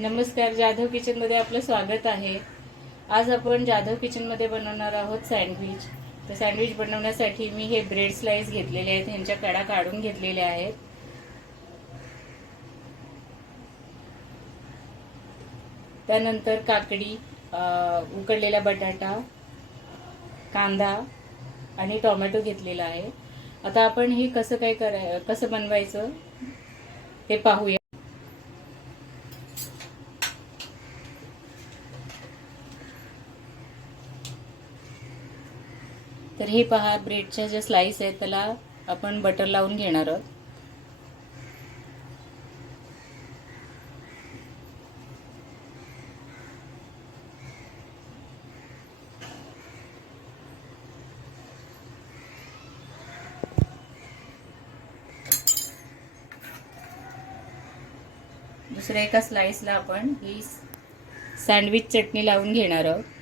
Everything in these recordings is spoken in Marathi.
नमस्कार, जाधव किचनमध्ये आपलं स्वागत आहे। आज आपण जाधव किचनमध्ये बनवणार आहोत सँडविच। तर सँडविच बनवण्यासाठी मी हे ब्रेड स्लाइस घेतलेले आहेत, ह्यांच्या कडा काढून घेतलेल्या आहेत। त्यानंतर काकडी, उकडलेला बटाटा, कांदा आणि टोमॅटो घेतलेला आहे। आता आपण हे कसं बनवायचं ते पाहूया। तर हे पहा, ब्रेडच्या ज्या स्लाइस आहेत त्याला आपण बटर लावून घेणार आहोत। दुसऱ्या एका स्लाइसला आपण ही सँडविच चटणी लावून घेणार आहोत।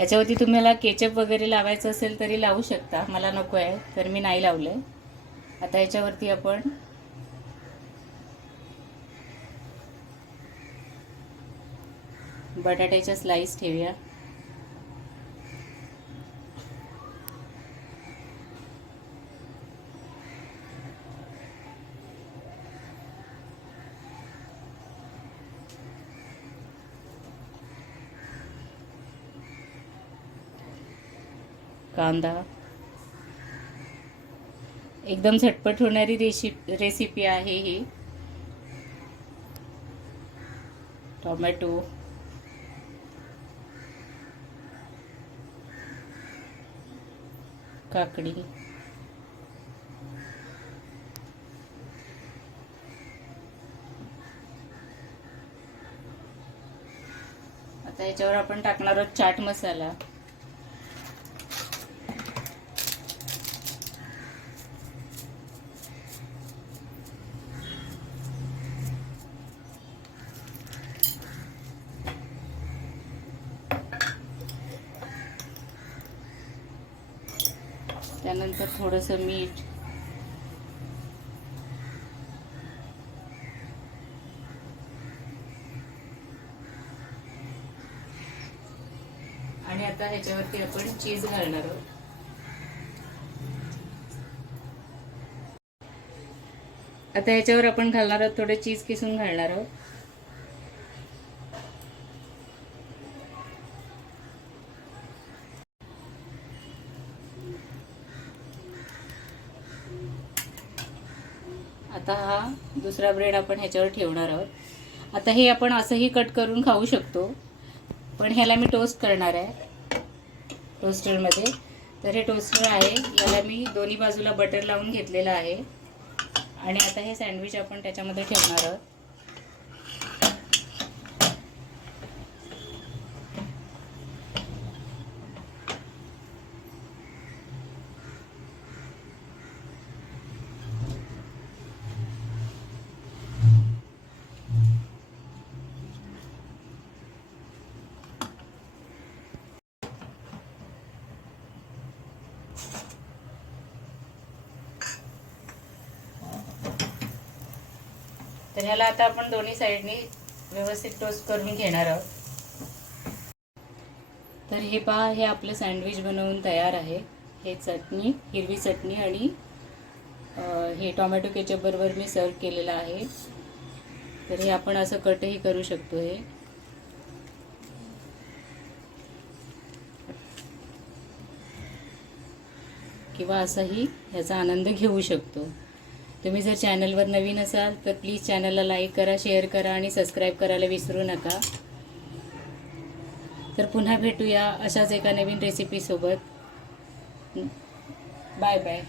याच्यावरती तुम्हाला केचप वगैरे लावायचं असेल तरी लावू शकता, मला नको आहे तर मी नाही लावलंय। आता याच्यावरती आपण बटाट्याच्या स्लाइस ठेवूया। कांदा, एकदम झटपट होणारी रेसिपी आहे ही। टोमॅटो, काकडी, आता याच्यावर आपण टाकणार आहोत चाट मसाला। त्यानंतर थोडंसं मीठ, आणि आता ह्याच्यावरती आपण चीज घालणार आहोत। आता ह्याच्यावर आपण घालणार आहोत थोडं चीज किसून घालणार आहोत। आता हा दुसरा ब्रेड आपण ह्याच्यावर ठेवणार आहोत। आता हे आपण असंही कट करून खाऊ शकतो, पण ह्याला मी टोस्ट करणार आहे टोस्टरमध्ये। तर हे टोस्टर आहे, याला मी दोन्ही बाजूला बटर लावून घेतलेलं आहे आणि आता हे सँडविच आपण त्याच्यामध्ये ठेवणार आहोत। तर ह्याला आता आपण दोन्ही साइडनी व्यवस्थित टोस्ट करून घेणार आहोत। तर हे पहा, हे आपलं सँडविच बनवून तयार आहे। हे चटणी, हिरवी चटणी आणि हे टोमॅटो केचप बरोबर मी सर्व केलेलं आहे। तर हे आपण असं कटही करू शकतो हे, किंवा असंही ह्याचा आनंद घेऊ शकतो। तुम्ही जर चॅनलवर नवीन असाल तर प्लीज चॅनलला लाईक करा, शेअर करा आणि सबस्क्राईब करायला विसरू नका। तर पुन्हा भेटूया अशाच एका नवीन रेसिपीसोबत। Bye bye.